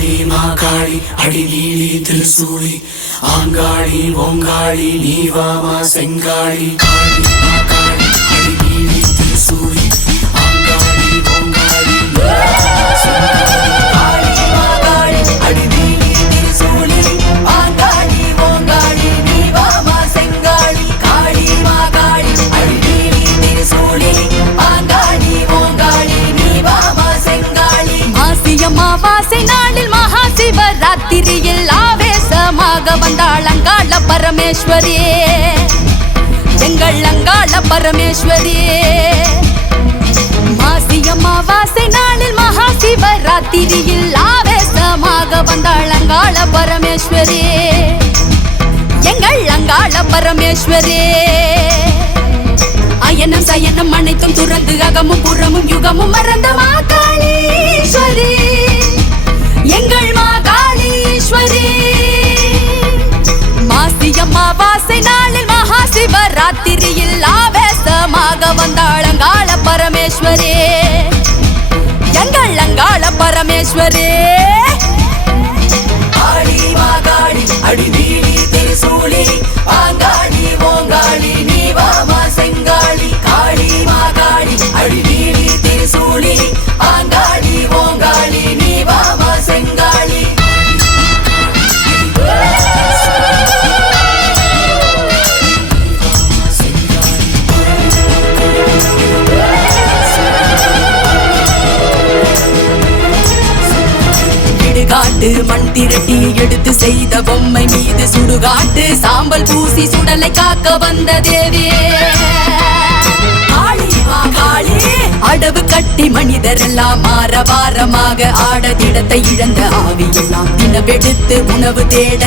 காளி மாகாளி அடிநீலி திருசூலி ஆங்காளி ஓங்காளி நீவாமா செங்காளி காளி மாகாளி அடிநீலி திருசூலி ஆங்காளி ஓங்காளி நீவாமா செங்காளி காளி மாகாளி அடிநீலி திருசூலி ஆங்காளி ஓங்காளி நீவாமா செங்காளி காளி மாகாளி அடிநீலி திருசூலி ஆங்காளி ஓங்காளி நீவாமா செங்காளி அமாவாசை நாளில் மகா சிவராத்திரியில் ஆவேசமாக வந்தாள் அங்காள பரமேஸ்வரியே, எங்கள் அங்காள பரமேஸ்வரியே. மாசி அமாவாசை நாளில் மகா சிவராத்திரியில் ஆவேசமாக வந்தாள் அங்காள பரமேஸ்வரியே, எங்கள் அங்காள பரமேஸ்வரியே. அயனம் சயனம் அனைத்தும் துறந்து அகமும் புறமும் யுகமும் மறந்த மாகாளீஸ்வரி, எங்கள் மாகாளீஸ்வரி. மாசி அமாவாசை நாளில் மகா சிவராத்திரியில் ஆவேசமாக வந்தாள் அங்காள பரமேஸ்வரி, எங்கள் அங்காள பரமேஸ்வரி. காளி மாகாளி அடிநீலி திருசூலி ஆங்காளி ஓங்காளி நீவாமா செங்காளி காளி மாகாளி அடிநீலி திருசூலி ஆங்காளி ஓங்காளி நீவாமா செங்காளி. இடுகாட்டு மண் திரட்டி எடுத்து செய்த பொம்மை மீது சுடுகாட்டு சாம்பல் பூசி சுடலை காக்க வந்த தேவியே காளி மாகாளி. அடவு கட்டி மனிதரெல்லாம் மாற வாரமாக ஆட திடத்தை இழந்த ஆவியெல்லாம் தினவெடுத்து உணவு தேட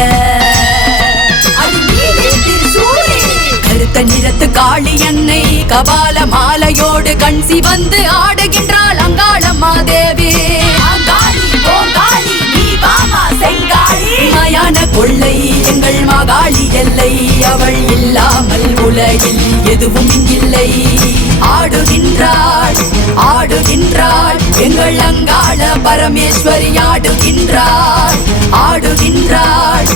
கருத்த நிறத்து காளி என்னை கபால மாலையோடு கண்சி வந்து ஆடுகின்றாள் அங்காளம்மா தேவி. மயான கொள்ளை எங்கள் மகாளி எல்லை, அவள் இல்லாமல் உலகில் எதுவும் இங்கில்லை. ஆடுகின்றாள் ஆடுகின்றாள் எங்கள் அங்காள பரமேஸ்வரி, ஆடுகின்றாள் ஆடுகின்றாள்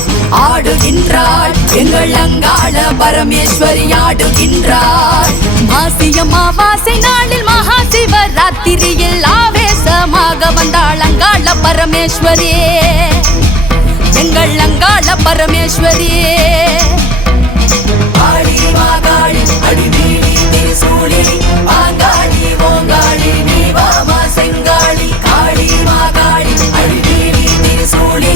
ஆடுகின்றாள் எங்கள் அங்காள பரமேஸ்வரி, ஆடுகின்றாள். மாசி அமாவாசை நாளில் மகா சிவராத்திரியில் ஆவேசமாக வந்தாள் அங்காள பரமேஸ்வரியே, எங்கள் அங்காள பரமேஸ்வரியே. காளி மாகாளி அடிநீலி திருசூலி ஆங்காளி ஓங்காளி நீவாமா செங்காளி காளி மாகாளி அடிநீலி திருசூலி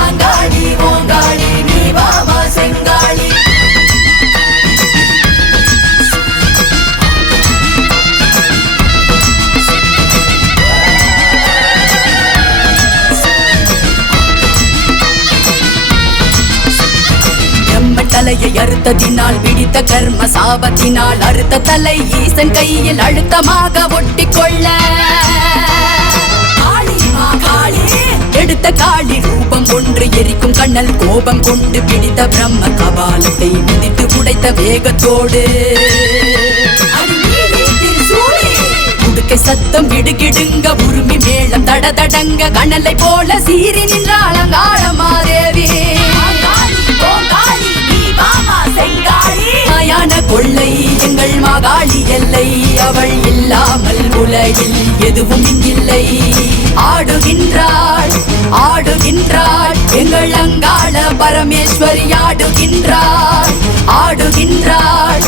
ஆங்காளி ஓங்காளி நீவாமா செங்காளி. தலையை அறுத்ததினால் பிடித்த கர்ம சாபத்தினால் அறுத்த தலை ஈசன் கையில் அழுத்தமாக ஒட்டிக்கொள்ள எடுத்த காளி ரூபம் ஒன்று எரிக்கும் கண்ணல் கோபம் கொண்டு பிடித்த பிரம்ம கபாலத்தை மிதித்து உடைத்த வேகத்தோடு உடுக்கை சத்தம் கிடுகிடுங்க உருமி மேளம் தடதடங்க கண்ணலை போல சீறி நின்றாள் அங்காளம்மா தேவி. மயான கொள்ளை எங்கள் மகாளி எல்லை, அவள் இல்லாமல் உலகில் எதுவும் இங்கில்லை. ஆடுகின்றாள் ஆடுகின்றாள் எங்கள் அங்காள பரமேஸ்வரி, ஆடுகின்றாள் ஆடுகின்றாள்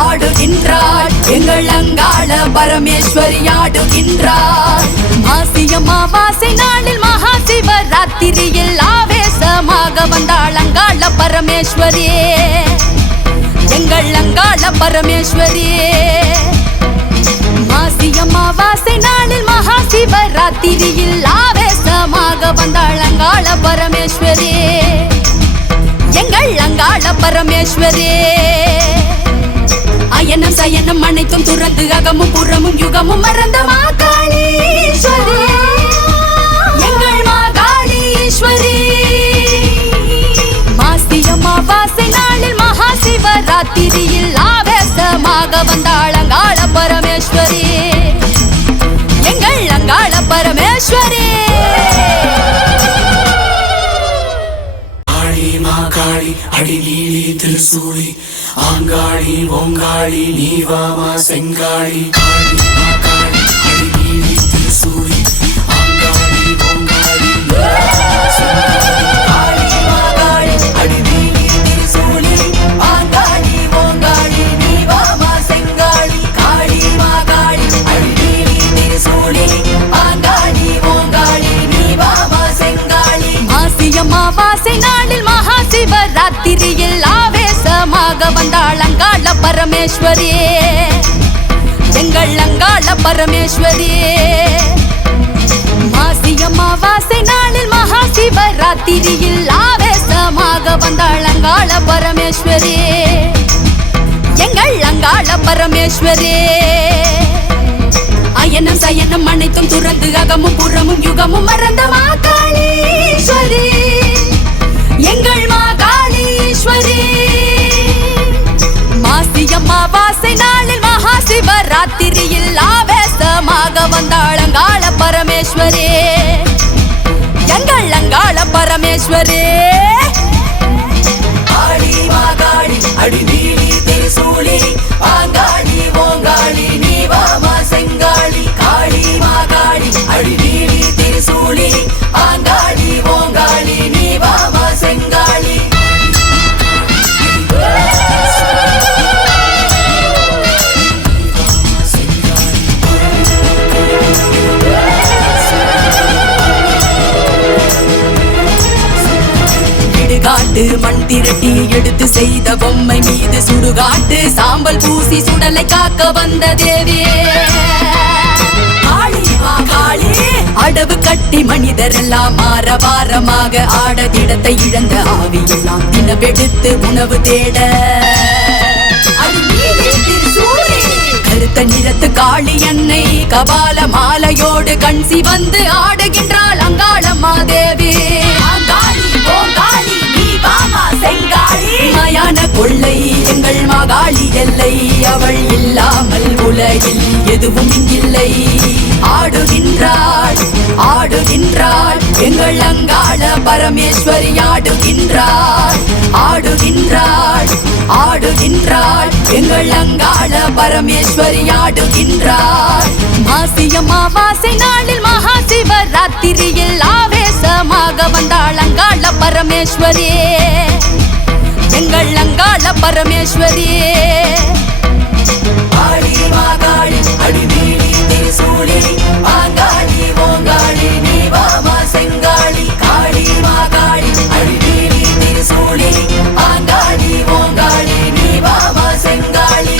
ஆடுகின்றாள் எங்கள் அங்காள பரமேஸ்வரி, ஆடுகின்றாள். மாசி அமாவாசை நாளில் மகா சிவராத்திரியில் ஆவேசமாக வந்தாள் அங்காள பரமேஸ்வரியே, எங்கள் அங்காள பரமேஸ்வரியே. மாசி அமாவாசை நாளில் மகா சிவராத்திரியில் ஆவேசமாக வந்தாள் அங்காள பரமேஸ்வரியே, எங்கள் அங்காள பரமேஸ்வரியே. அயனம் சயனம் அனைத்தும் துறந்து அகமும் புறமும் யுகமும் மறந்த மாகாளீஸ்வரி, எங்கள் மாகாளீஸ்வரி. மாசி அமாவாசை நாளில் மகா சிவராத்திரியில் ஆவேசமாக வந்தாள் அங்காள பரமேஸ்வரி, எங்கள் அங்காள பரமேஸ்வரி. அடிநீலி திருசூலி ஆங்காளி ஓங்காளி நீவாமா செங்காளி காளி மாகாளி அடிநீலி திருசூலி ஆங்காளி ஓங்காளி காளி மாகாளி அடிநீலி திருசூலி ஆங்காளி ஓங்காளி நீவாமா செங்காளி காளி மாகாளி அடிநீலி திருசூலி ஆங்காளி ஓங்காளி நீவாமா செங்காளி அமாவாசை நாளில் மகா சிவராத்திரியில் ஆவேசமாக வந்தாள் அங்காள பரமேஸ்வரியே, எங்கள் அங்காள பரமேஸ்வரியே. மாசி அமாவாசை நாளில் மகா சிவராத்திரியில் ஆவேசமாக வந்தாள் அங்காள பரமேஸ்வரியே, எங்கள் அங்காள பரமேஸ்வரியே. அயனம் சயனம் அனைத்தும் துறந்து அகமும் புறமும் யுகமும் மறந்த மாகாளீஸ்வரி, எங்கள் மாகாளீஸ்வரி. மாசி அமாவாசை நாளில் மகா சிவராத்திரியில் ஆவேசமாக வந்தாள் அங்காள பரமேஸ்வரி, எங்கள் அங்காள பரமேஸ்வரி. ஆடி மாகாளி அடிநீலி திருசூலி ஆங்காளி ஓங்காளி நீவாமா செங்காளி காளி மாகாளி அடிநீலி திருசூலி ஆங்காளி ஓங்காளி நீவாமா செங்காளி. காட்டு மண் திரட்டி எடுத்து செய்த பொம்மை மீது சுடுகாட்டு சாம்பல் பூசி சுடலை காக்க வந்த தேவியே காளி மாகாளி. அடவு கட்டி மனிதரெல்லாம் மாரவாரமாக ஆட திடத்தை இழந்த ஆவியெல்லாம் தினவெடுத்து உணவு தேட கருத்த நிறத்து காளி எண்ணெய் கபால மாலையோடு கண்சி வந்து ஆடுகின்றாள் அங்காளம்மா தேவி. மயான கொள்ளை எங்கள் மாகாளி எல்லை, அவள் இல்லாமல் உலகில் எதுவும் இங்கில்லை. ஆடுகின்றாள் ஆடுகின்றாள் எங்கள் அங்காள பரமேஸ்வரி, ஆடுகின்றாள் ஆடுகின்றாள் ஆடுகின்றாள் எங்கள் அங்காள பரமேஸ்வரி, ஆடுகின்றாள். மாசி அமாவாசை நாளில் மகா சிவராத்திரியில் ஆவேசமாக வந்தாள் அங்காள பரமேஸ்வரியே, எங்கள் அங்காள பரமேஸ்வரியே. ஆடி மாகாளி அடிநீலி திருசூலி ஆங்காளி ஓங்காளி நீவாமா செங்காளி காளி மாகாளி அடிநீலி திருசூலி ஆங்காளி ஓங்காளி நீவாமா செங்காளி.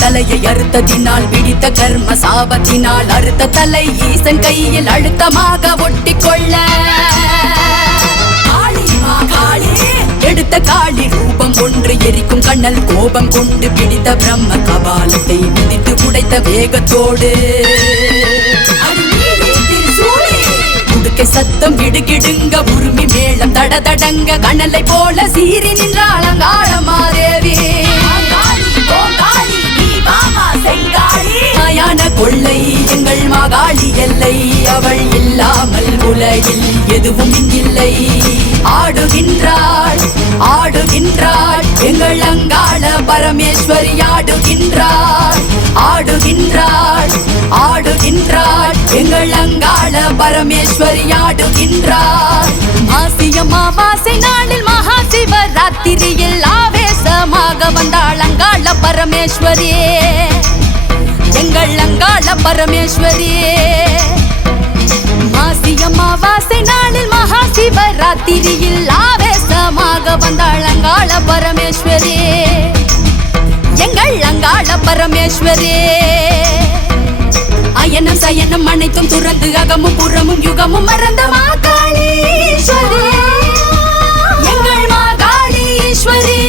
தலையை அறுத்ததினால் பிடித்த கர்ம சாபத்தினால் அறுத்த தலை ஈசன் கையில் அழுத்தமாக ஒட்டிக்கொள்ள காளி மாகாளி எடுத்த காளி ரூபம் ஒன்று எரிக்கும் கண்ணல் கோபம் கொண்டு பிடித்த பிரம்ம கபாலத்தை மிதித்து உடைத்த வேகத்தோடு உடுக்கை சத்தம் கிடுகிடுங்க உருமி மேளம் தடதடங்க கண்ணலை போல சீறி நின்றாள் அங்காள மாதேவி. மயான கொள்ளை எங்கள் மாகாளி எல்லை, அவள் இல்லாமல் உலகில் எதுவும் இங்கில்லை. ஆடுகின்றாள் ஆடுகின்றாள் எங்கள் அங்காள பரமேஸ்வரி, ஆடுகின்றாள் ஆடுகின்றாள் ஆடுகின்றாள் எங்கள் அங்காள பரமேஸ்வரி, ஆடுகின்றாள். மாசி அமாவாசை நாளில் மகா சிவராத்திரியில் ஆவேசமாக வந்தாள் அங்காள பரமேஸ்வரியே, எங்கள் அங்காள பரமேஸ்வரியே. மாசி அமாவாசை நாளில் மகா சிவராத்திரியில் ஆவேசமாக வந்தாள் அங்காள பரமேஸ்வரியே, எங்கள் அங்காள பரமேஸ்வரியே. அயனம் சயனம் அனைத்தும் துறந்து அகமும் புறமும் யுகமும் மறந்த மாகாளீஸ்வரி, எங்கள் மாகாளீஸ்வரி.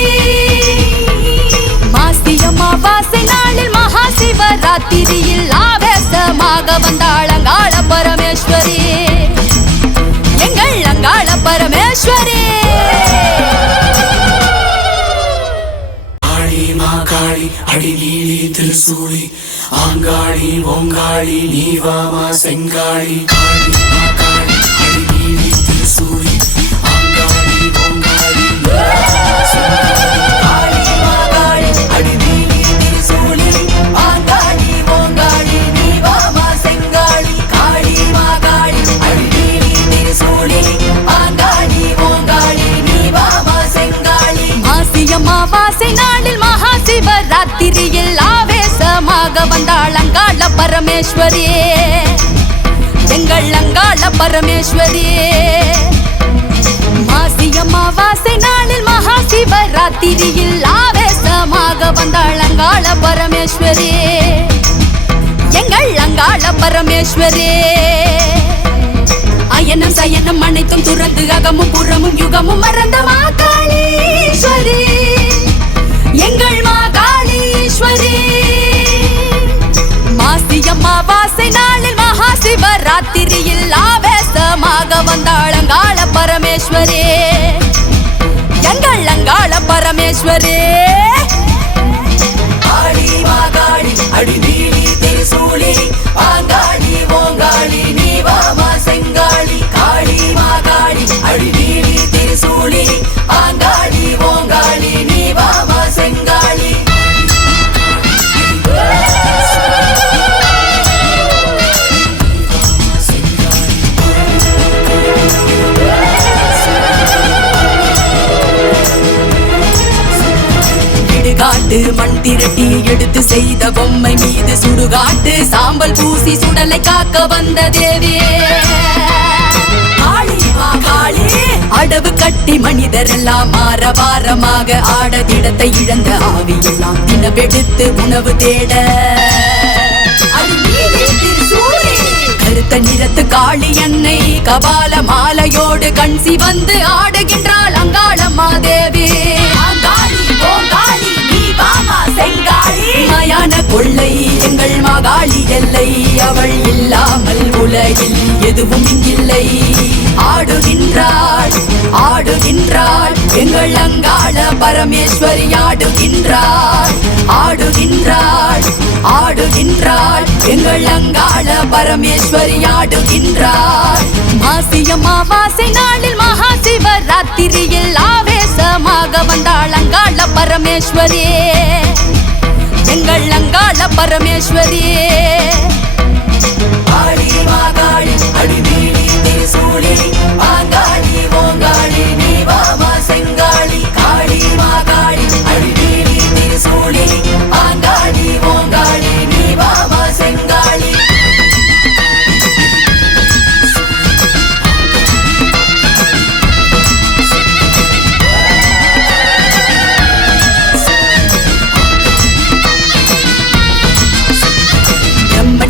மாசி அமாவாசை நாளில் மகா சிவராத்திரியில் ஆவேசமாக வந்தாள் அங்காள பரமேஸ்வரி, எங்கள் அங்காள பரமேஸ்வரி. ஓங்காளி நீவாமா செங்காளி காளி மாகாளி அடி நீலி திருசூலி ஆங்காளி ஓங்காளி நீவாமா செங்காளி காளி மாகாளி அடி நீலி திருசூலி ஆங்காளி ஓங்காளி நீவாமா செங்காளி காளி மாகாளி அடி நீலி திருசூலி ஆங்காளி ஓங்காளி நீவாமா செங்காளி அமாவாசை நாளில் மகா சிவராத்திரியில் ஆவேசமாக வந்தாள் அங்காள பரமேஸ்வரியே, எங்கள் அங்காள பரமேஸ்வரியே. மாசி அமாவாசை நாளில் மகா சிவராத்திரியில் ஆவேசமாக வந்தாள் அங்காள பரமேஸ்வரியே, எங்கள் அங்காள பரமேஸ்வரியே. அயனம் சயனம் அனைத்தும் துறந்து அகமும் புறமும் யுகமும் மறந்த மாகாளீஸ்வரி, எங்கள் மாகாளீஸ்வரி. மாசி அமாவாசை நாளில் மகா சிவராத்திரியில் ஆவேசமாக வந்தாள் அங்காள பரமேஸ்வரி, எங்கள் அங்காள பரமேஸ்வரி. காளி மாகாளி அடி நீலி திருசூலி ஆங்காளி ஓங்காளி நீவாமா செங்காளி காளி மாகாளி அடி நீலி திருசூலி ஆங்காளி ஓங்காளி நீவாமா செங்காளி. இடுகாட்டு மண் திரட்டி எடுத்து செய்த பொம்மை மீது சுடுகாட்டு சாம்பல் பூசி சுடலை காக்க வந்த தேவியே காளி மாகாளி. அடவு கட்டி மனிதரெல்லாம் மாரவாரமாக ஆட திடத்தை இழந்த ஆவியெல்லாம் தினவெடுத்து உணவு தேட கருத்த நிறத்து காளி என்னை கபால மாலையோடு கண்சி வந்து ஆடுகின்றாள் அங்காளம்மா தேவி. மயான கொள்ளை எங்கள் மகாளி எல்லை, அவள் இல்லாமல் உலகில் எதுவும் இங்கில்லை. ஆடுகின்றாள் ஆடுகின்றாள் எங்கள் அங்காள பரமேஸ்வரி, ஆடுகின்றாள் ஆடுகின்றாள் ஆடுகின்றாள் எங்கள் அங்காள பரமேஸ்வரி, ஆடுகின்றாள். மாசி அமாவாசை நாளில் மகா சிவராத்திரியில் ஆவேசமாக வந்தாள் அங்காள பரமேஸ்வரியே, எங்கள் அங்காள பரமேஸ்வரியே. காளி மாகாளி அடி நீலி திருசூலி ஆங்காளி ஓங்காளி நீவாமா செங்காளி காளி மாகாளி அடி நீலி திருசூலி ஆங்காளி ஓங்காளி நீவாமா செங்காளி.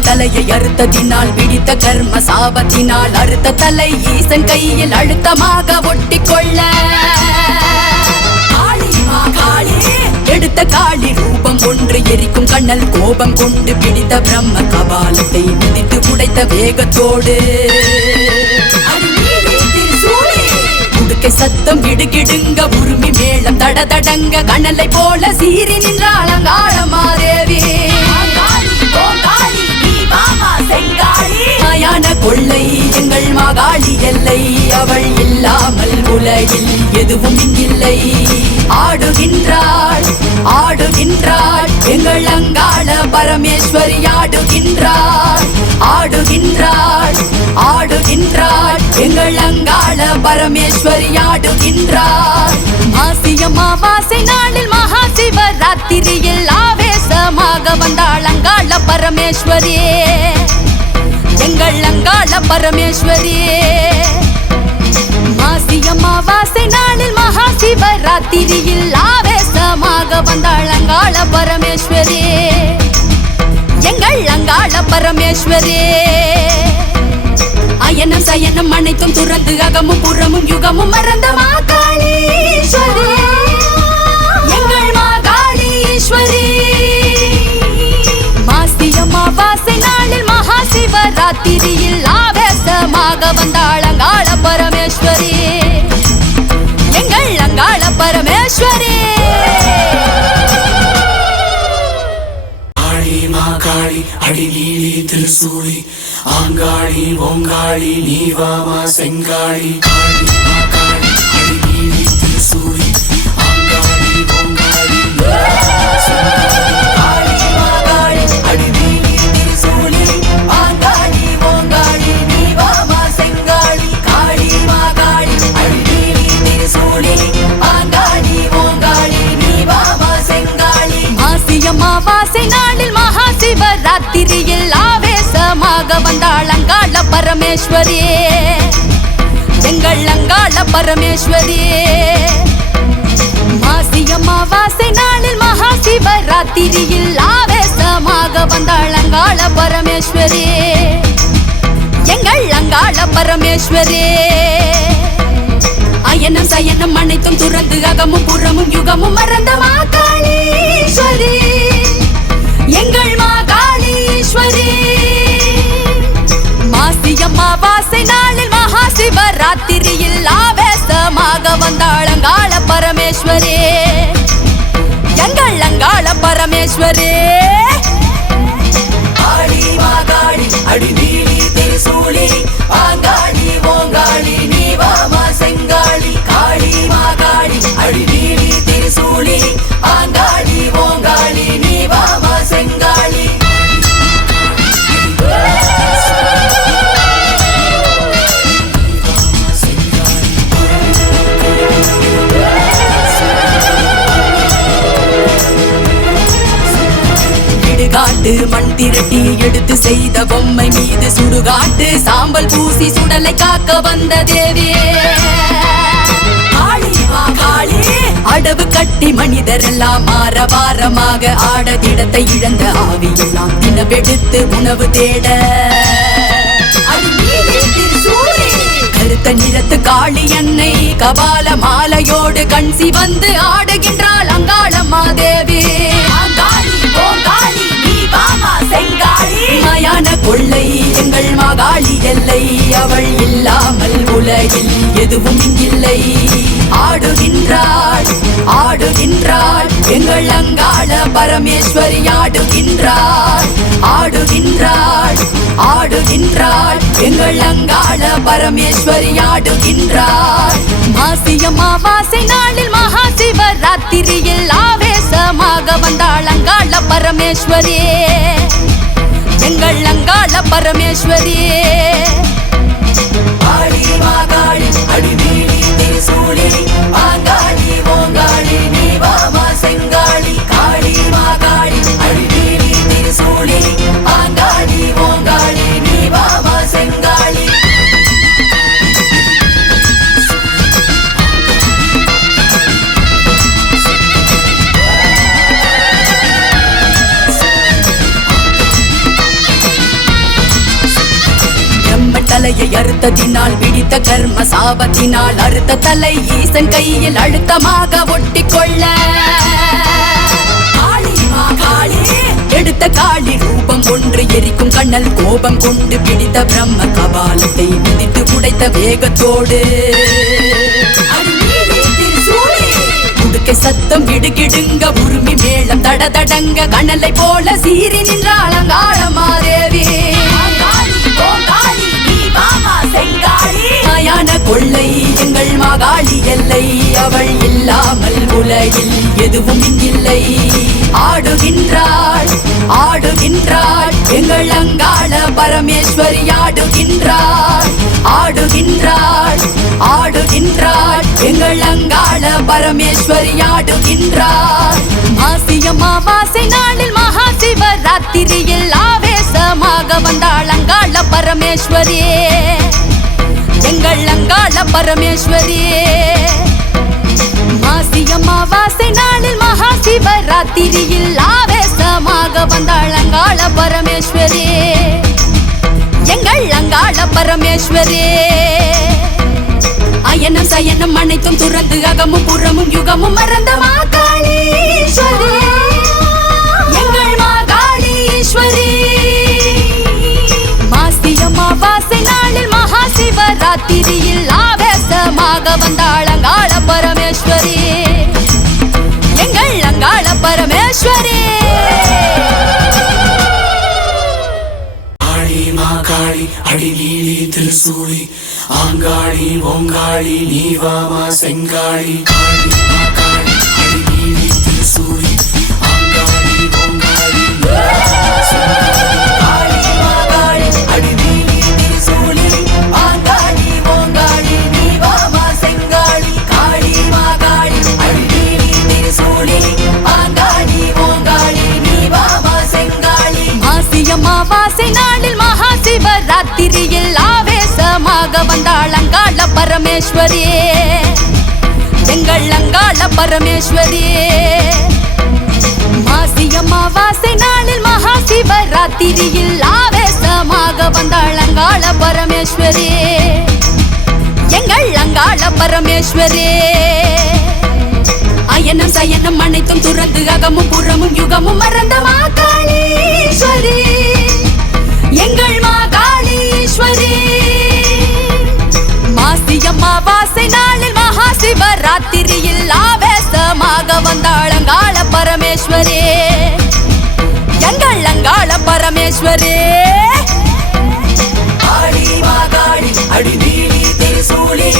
தலையை அறுத்ததினால் பிடித்த கர்ம சாபத்தினால் அறுத்த தலை ஈசன் கையில் அழுத்தமாக ஒட்டிக்கொள்ள எடுத்த காளி ரூபம் ஒன்று எரிக்கும் கண்ணல் கோபம் கொண்டு பிடித்த பிரம்ம கபாலத்தை மிதித்து உடைத்த வேகத்தோடு உடுக்கை சத்தம் கிடுகிடுங்க உருமி மேளம் தடதடங்க கண்ணலை போல சீறி நின்றாள் அங்காளமாதேவி. மயான கொள்ளை எங்கள் மகாளி எல்லை, அவள் இல்லாமல் உலகில் எதுவும் இங்கில்லை. ஆடுகின்றாள் ஆடுகின்றாள் எங்கள் அங்காள பரமேஸ்வரி, ஆடுகின்றாள் ஆடுகின்றாள் ஆடுகின்றாள் எங்கள் அங்காள பரமேஸ்வரி, ஆடுகின்றாள். மாசி அமாவாசை நாளில் மகா சிவராத்திரியில் ஆவேசமாக வந்தாள் அங்காள பரமேஸ்வரியே, எங்கள் அங்காள பரமேஸ்வரியே. மாசி அமாவாசை நாளில் மகா சிவராத்திரியில் ஆவேசமாக வந்தாள் அங்காள பரமேஸ்வரியே, எங்கள் அங்காள பரமேஸ்வரியே. அயனம் சயனம் அனைத்தும் துறந்து அகமும் புறமும் யுகமும் மறந்த மாகாளீஸ்வரி, எங்கள் மாகாளீஸ்வரி. மாசி அமாவாசை நாளில் மகா சிவராத்திரியில் ஆவேசமாக வந்தாள் அங்காள பரமேஸ்வரி, எங்கள் அங்காள பரமேஸ்வரி. காளி மாகாளி அடி நீலி மாகாளி நீவாமா செங்காளி காளி மாகாளி அடிநீலி திருசூலி ஆங்காளி ஓங்காளி காளி மாகாளி அடிநீலி திருசூலி ஆங்காளி ஓங்காளி நீவாமா செங்காளி காளி மாகாளி அடிநீலி திருசூலி ஆங்காளி ஓங்காளி நீவாமா செங்காளி மாசி அமாவாசை நாளில் மகா சிவராத்திரியில் ஆவேசமாக வந்தாள் அங்காள பரமேஸ்வரியே, எங்கள் அங்காள பரமேஸ்வரியே. மாசி அமாவாசை நாளில் மகா சிவராத்திரியில் ஆவேசமாக வந்தாள் அங்காள பரமேஸ்வரியே, எங்கள் அங்காள பரமேஸ்வரியே. அயனம் சயனம் அனைத்தும் துறந்து அகமும் புறமும் யுகமும் மறந்த மாகாளீஸ்வரி, எங்கள் மாகாளீஸ்வரி. மாசி அமாவாசை நாளில் மகா சிவராத்திரியில் ஆவேசமாக வந்தாள் அங்காள பரமேஸ்வரி, எங்கள் அங்காள பரமேஸ்வரி. காளி மாகாளி அடிநீலி திருசூலி ஆங்காளி ஓங்காளி நீவாமா செங்காளி காளி மாகாளி அடிநீலி திருசூலி ஆங்காளி ஓங்காளி நீவாமா செங்காளி. இடுகாட்டு மண் திரட்டி எடுத்து செய்த பொம்மை மீது சுடுகாட்டு சாம்பல் பூசி சுடலை காக்க வந்த தேவியே காளி மாகாளி. அடவு கட்டி மனிதரெல்லாம் ஆரவாரமாக ஆட திடத்தை இழந்த ஆவியெல்லாம் தினவெடுத்து உணவு தேட கருத்த நிறத்து காளி அன்னை கபால மாலையோடு கண்சி வந்து ஆடுகின்றாள் அங்காளம்மா தேவி. மயான கொள்ளை எங்கள் மாகாளி எல்லை, அவள் இல்லாமல் உலகில் எதுவும் இங்கில்லை. ஆடுகின்றாள் ஆடுகின்றாள் எங்கள் அங்காள பரமேஸ்வரி, ஆடுகின்றாள் ஆடுகின்றாள் ஆடுகின்றாள் எங்கள் அங்காள பரமேஸ்வரி, ஆடுகின்றாள். மாசி அமாவாசை நாளில் மகா சிவராத்திரியில் ஆவேசமாக வந்தாள் அங்காள பரமேஸ்வரியே, எங்கள் அங்காள பரமேஸ்வரியே. காளி மாகாளி அடிநீலி திருசூலி ஆங்காளி ஓங்காளி நீவாமா செங்காளி காளி மாகாளி அடிநீலி திருசூலி ஆங்காளி ஓங்காளி நீவாமா செங்காளி. தலையை அறுத்ததினால் பிடித்த கர்ம சாபத்தினால் அறுத்த தலை ஈசன் கையில் அழுத்தமாக ஒட்டிக்கொள்ள காளி மாகாளி எடுத்த காளி ரூபம் ஒன்று எரிக்கும் கண்ணல் கோபம் கொண்டு பிடித்த பிரம்ம கபாலத்தை மிதித்து உடைத்த வேகத்தோடு உடுக்கை சத்தம் கிடுகிடுங்க உருமி மேளம் தட தடங்க கண்ணலை போல சீறி நின்றாள் அங்காளம்மா தேவி. மயான கொள்ளை எங்கள் மாகாளி எல்லை, அவள் இல்லாமல் உலகில் எதுவும் இங்கில்லை. ஆடுகின்றாள் ஆடுகின்றாள் எங்கள் அங்காள பரமேஸ்வரி, ஆடுகின்றாள் ஆடுகின்றாள் ஆடுகின்றாள் எங்கள் அங்காள பரமேஸ்வரி, ஆடுகின்றாள். மாசி அமாவாசை நாளில் மகா சிவராத்திரியில் ஆவேசமாக வந்தாள் அங்காள பரமேஸ்வரியே, எங்கள் அங்காள பரமேஸ்வரியே. மாசி அமாவாசை நாளில் மகா சிவராத்திரியில் ஆவேசமாக வந்தாள் அங்காள பரமேஸ்வரியே, எங்கள் அங்காள பரமேஸ்வரியே. அயனம் சயனம் அனைத்தும் துறந்து அகமும் புறமும் யுகமும் மறந்த மாகாளீஸ்வரி, எங்கள் மாகாளீஸ்வரி. மாசி அமாவாசை நாளில் மகா சிவராத்திரியில் ஆவேசமாக வந்தாள் அங்காள பரமேஸ்வரி, எங்கள் அங்காள பரமேஸ்வரி. காளி மாகாளி அடிநீலி திருசூலி மாகாளி நீவாமா செங்காளி காளி மாகாளி அடிநீலி திருசூலி ஆங்காளி ஓங்காளி காளி மாகாளி அடிநீலி திருசூலி ஆங்காளி ஓங்காளி நீவாமா செங்காளி காளி மாகாளி அடிநீலி திருசூலி ஆங்காளி ஓங்காளி நீவாமா செங்காளி மாசியம்மாவாசை நாளில் மகா சிவராத்திரியில் ஆவேசமாக வந்தாள் அங்காள பரமேஸ்வரியே எங்கள் அங்காள பரமேஸ்வரியே மாசியம்மாவாசை நாளில் மகா சிவராத்திரியில் ஆவேசமாக வந்தாள் அங்காள பரமேஸ்வரியே எங்கள் அங்காள பரமேஸ்வரியே அயனம் சயனம் அனைத்தும் துறந்து அகமும் புறமும் யுகமும் மறந்த மாகாளீஸ்வரி எங்கள் மாகாளீஸ்வரி மாசியம்மாவாசை நாளில் மகா சிவராத்திரியில் ஆவேசமாக வந்தாள் அங்காள பரமேஸ்வரி எங்கள் அங்காள பரமேஸ்வரி காளி மாகாளி அடிநீலி திருசூலி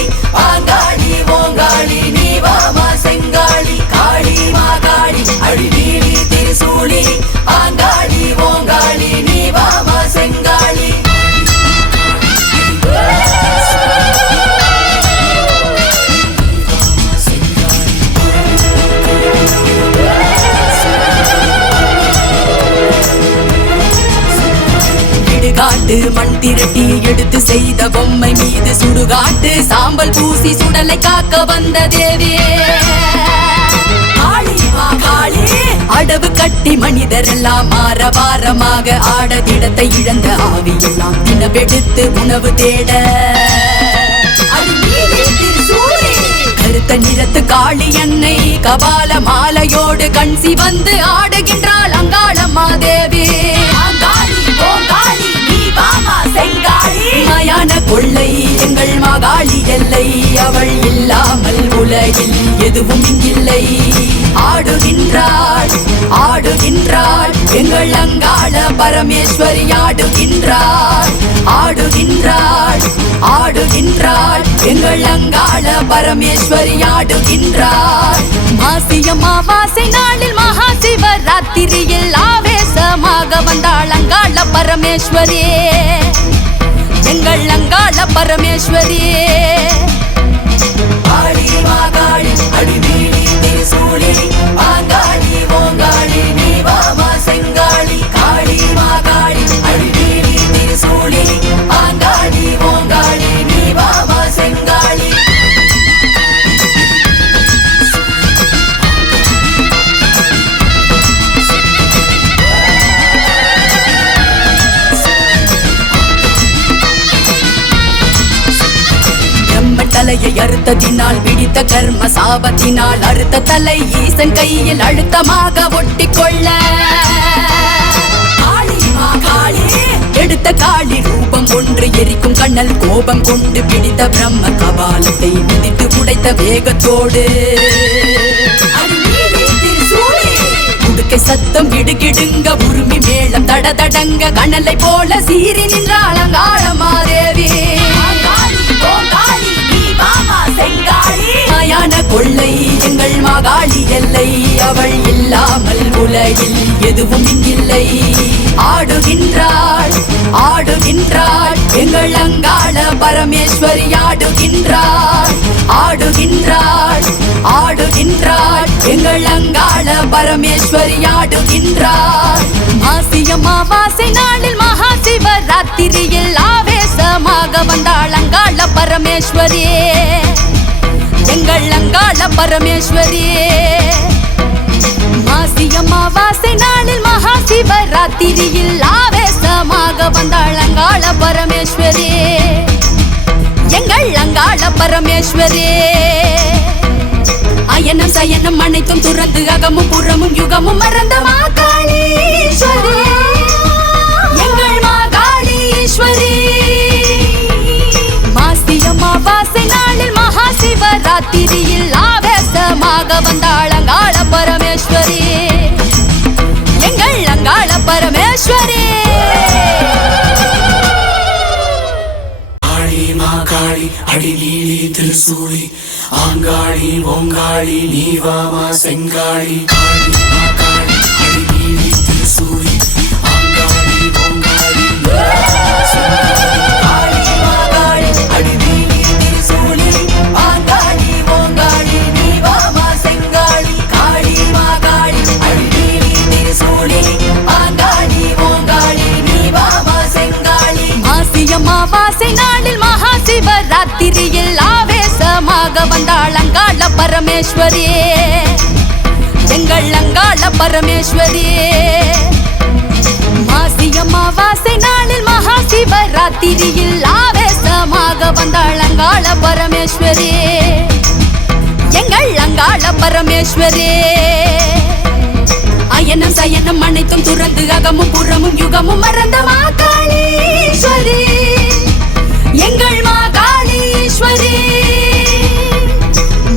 ஆங்காளி ஓங்காளி நீவாமா செங்காளி காளி மாகாளி அடிநீலி திருசூலி ஆங்காளி ஓங்காளி நீவாமா செங்காளி இடுகாட்டு மண் திரட்டி எடுத்து செய்த பொம்மை மீது சுடுகாட்டு சாம்பல் பூசி சுடலை காக்க வந்த தேவியே காளி மாகாளி அடவு கட்டி மனிதரெல்லாம் மாரவாரமாக ஆட திடத்தை இழந்த ஆவியெல்லாம் தினவெடுத்து உணவு தேட கருத்த நிறத்து காளி என்னை கபால மாலையோடு கண்சி வந்து ஆடுகின்றாள் அங்காளம்மா தேவி மயான கொள்ளை எங்கள் மகாளி எல்லை அவள் இல்லாமல் உலகில் எதுவும் இல்லை ஆடுகின்றாள் ஆடுகின்றாள் எங்கள் அங்காள பரமேஸ்வரி ஆடுகின்றாள் ஆடுகின்றாள் ஆடுகின்றாள் எங்கள் அங்காள பரமேஸ்வரி ஆடுகின்றாள் மாசியம்மாவாசை நாளில் மகா சிவராத்திரியில் ஆவேசமாக வந்தாள் அங்காள பரமேஸ்வரியே எங்கள் அங்காள பரமேஸ்வரியே காளி மாகாளி அடிநீலி திருசூலி ஆங்காளி ஓங்காளி நீவாமா செங்காளி காளி மாகாளி அடிநீலி திருசூலி ஆங்காளி ஓங்காளி நீவாமா செங்காளி தலையை அறுத்ததினால் பிடித்த கர்ம சாபத்தினால் அறுத்த தலை ஈசன் கையில் அழுத்தமாக ஒட்டிக்கொள்ள காளி மாகாளி எடுத்த காளி ரூபம் ஒன்று எரிக்கும் கண்ணல் கோபம் கொண்டு பிடித்த பிரம்ம கபாலத்தை மிதித்து உடைத்த வேகத்தோடு உடுக்கை சத்தம் கிடுகிடுங்க உருமி மேளம் தடதடங்க கண்ணலை போல சீறி நின்றாள் அங்காளம்மா தேவி மயான கொள்ளை எங்கள் மகாளி எல்லை அவள் இல்லாமல் உலகில் எதுவும் இல்லை ஆடுகின்றாள் ஆடுகின்றாள் எங்கள் அங்காள பரமேஸ்வரி ஆடுகின்றாள் ஆடுகின்றாள் ஆடுகின்றாள் எங்கள் அங்காள பரமேஸ்வரி ஆடுகின்றாள் மாசியம்மாவாசை நாளில் மகா சிவராத்திரியில் ஆவேசமாக வந்தாள் அங்காள பரமேஸ்வரியே எங்கள் அங்காள பரமேஸ்வரியே மாசியம்மாவாசை நாளில் மகா சிவராத்திரியில் ஆவேசமாக வந்தாள் அங்காள பரமேஸ்வரியே எங்கள் அங்காள பரமேஸ்வரியே அயனம் சயனம் அனைத்தும் துறந்து அகமும் புறமும் யுகமும் மறந்த மாகாளீஸ்வரி எங்கள் மாகாளீஸ்வரி மாசியம்மாவாசை நாளில் மகா சிவராத்திரியில் ஆவேசமாக வந்தாள் அங்காள பரமேஸ்வரி எங்கள் அங்காள பரமேஸ்வரி காளி மாகாளி அடிநீலி திருசூலி திரிசூலி ஆங்காளி ஓங்காளி நீவாமா செங்காளி காளி மாகாளி அடி நீலி திரிசூலி ஆங்காளி ஓங்காளி நீவாமா செங்காளி காளி மாகாளி அடி நீலி திரிசூலி ஆங்காளி ஓங்காளி நீவாமா செங்காளி காளி மாகாளி அடி நீலி திரிசூலி ஆங்காளி ஓங்காளி நீவாமா செங்காளி அமாவாசை நாளில் மகா சிவராத்திரியில் ஆவேசமாக வந்தாள் அங்காள பரமேஸ்வரி, எங்கள் அங்காள பரமேஸ்வரி. மாசி அமாவாசை நாளில் மகா சிவராத்திரியில் ஆவேசமாக வந்தாள் அங்காள பரமேஸ்வரி, எங்கள் அங்காள பரமேஸ்வரி. அயனம் சயனம் அனைத்தும் துறந்து அகமும் புறமும் யுகமும் மறந்த மாகாளீஸ்வரி, எங்கள் மாகாளீஸ்வரி.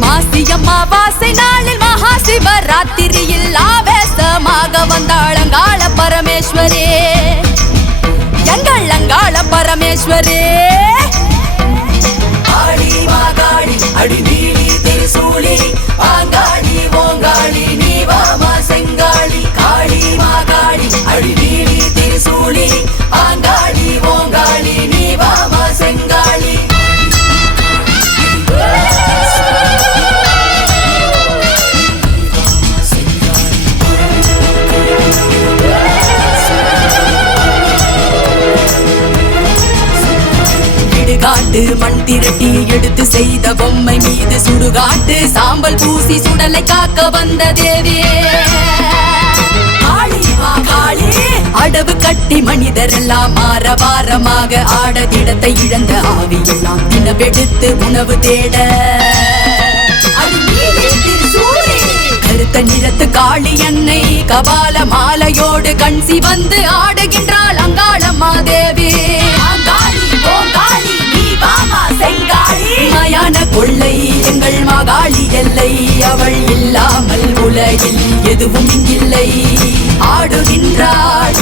மாசி அமாவாசை நாளில் மகா சிவராத்திரியில் ஆவேசமாக வந்தாள் அங்காள பரமேஸ்வரி, எங்கள் அங்காள பரமேஸ்வரி. ஆடி மாகாளி அடி நீலி திரிசூலி ஆங்காளி ஓங்காளி நீவாமா செங்காளி காளி மாகாளி அடி நீலி திரிசூலி ஆங்காளி ஓங்காளி நீவாமா செங்காளி. இடுகாட்டு மண் திரட்டி எடுத்து செய்த பொம்மை மீது சுடுகாட்டு சாம்பல் பூசி சுடலை காக்க வந்த தேவியே காளி மாகாளி. அடவு கட்டி மனிதரெல்லாம் ஆரவாரமாக ஆட திடத்தை இழந்த ஆவியெல்லாம் தினவெடுத்து உணவு தேட கருத்த நிறத்து காளி என்னை கபால மாலையோடு கண்சி வந்து ஆடுகின்றாள் அங்காளம்மா தேவி. மயான கொள்ளை எங்கள் மகாளி எல்லை, அவள் இல்லாமல் உலகில் எதுவும் இங்கில்லை. ஆடுகின்றாள்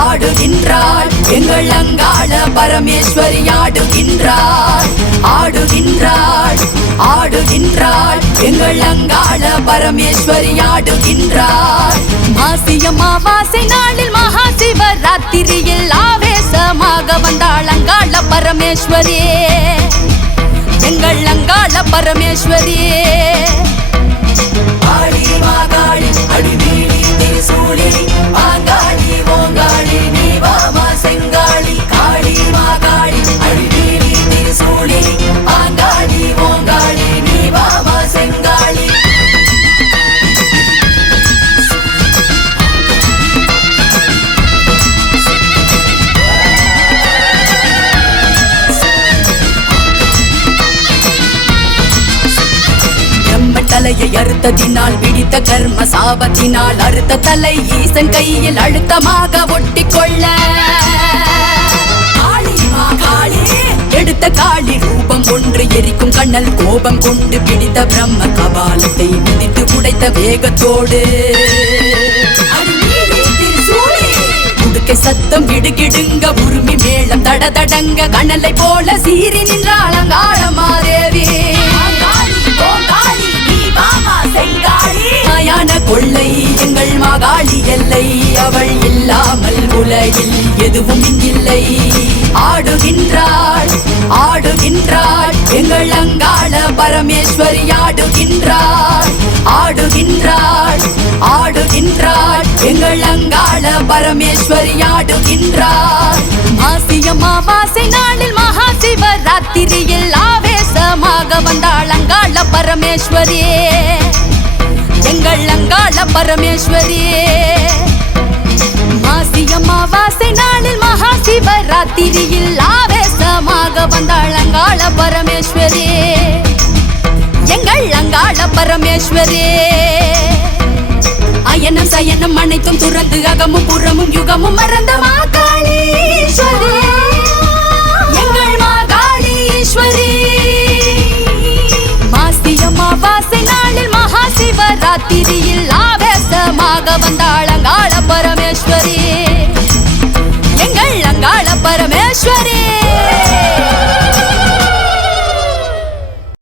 ஆடுகின்றாள் எங்கள் அங்காள பரமேஸ்வரி, ஆடுகின்றாள் ஆடுகின்றாள் ஆடுகின்றாள் எங்கள் அங்காள பரமேஸ்வரி, ஆடுகின்றாள். மாசி அமாவாசை நாளில் மகா சிவராத்திரியில் ஆவேசமாக வந்தாள் அங்காள பரமேஸ்வரி, எங்கள் அங்காள பரமேஸ்வரி. ஆடி மாகாளி அடி நீலி திரிசூலி ஆங்காளி ஓங்காளி நீவாமா செங்காளி காளி மாகாளி அடி நீலி திரிசூலி ஆங்காளி ஓங்காளி நீவாமா செங்காளி. தலையை அறுத்ததினால் பிடித்த கர்ம சாபத்தினால் அறுத்த தலை ஈசன் கையில் அழுத்தமாக ஒட்டிக்கொள்ள எடுத்த காளி ரூபம் ஒன்று எரிக்கும் கண்ணல் கோபம் கொண்டு பிடித்த பிரம்ம கபாலத்தை மிதித்து உடைத்த வேகத்தோடு உடுக்கை சத்தம் கிடுகிடுங்க உருமி மேளம் தடதடங்க கண்ணலை போல சீறி நின்றாள் அங்காளமாதேவி. மயான கொள்ளை எங்கள் மகாளி எல்லை, அவள் இல்லாமல் உலகில் எதுவும் இங்கில்லை. ஆடுகின்றாள் ஆடுகின்றாள் எங்கள் அங்காள பரமேஸ்வரி, ஆடுகின்றாள் ஆடுகின்றாள் ஆடுகின்றாள் எங்கள் அங்காள பரமேஸ்வரி, ஆடுகின்றாள். மாசி அமாவாசை நாளில் மகா சிவராத்திரியில் ஆவேசமாக வந்தாள் அங்காள பரமேஸ்வரி, எங்கள் அங்காள பரமேஸ்வரி. மாசி அமாவாசை நாளில் மகா சிவராத்திரியில் ஆவேசமாக வந்தாள் அங்காள பரமேஸ்வரி, எங்கள் அங்காள பரமேஸ்வரி. அயனம் சயனம் அனைத்தும் துறந்து அகமும் புறமும் யுகமும் மறந்த மாகாளீஸ்வரி, எங்கள் மாகாளீஸ்வரி. மாசி அமாவாசை நாளில் மகா சிவராத்திரியில்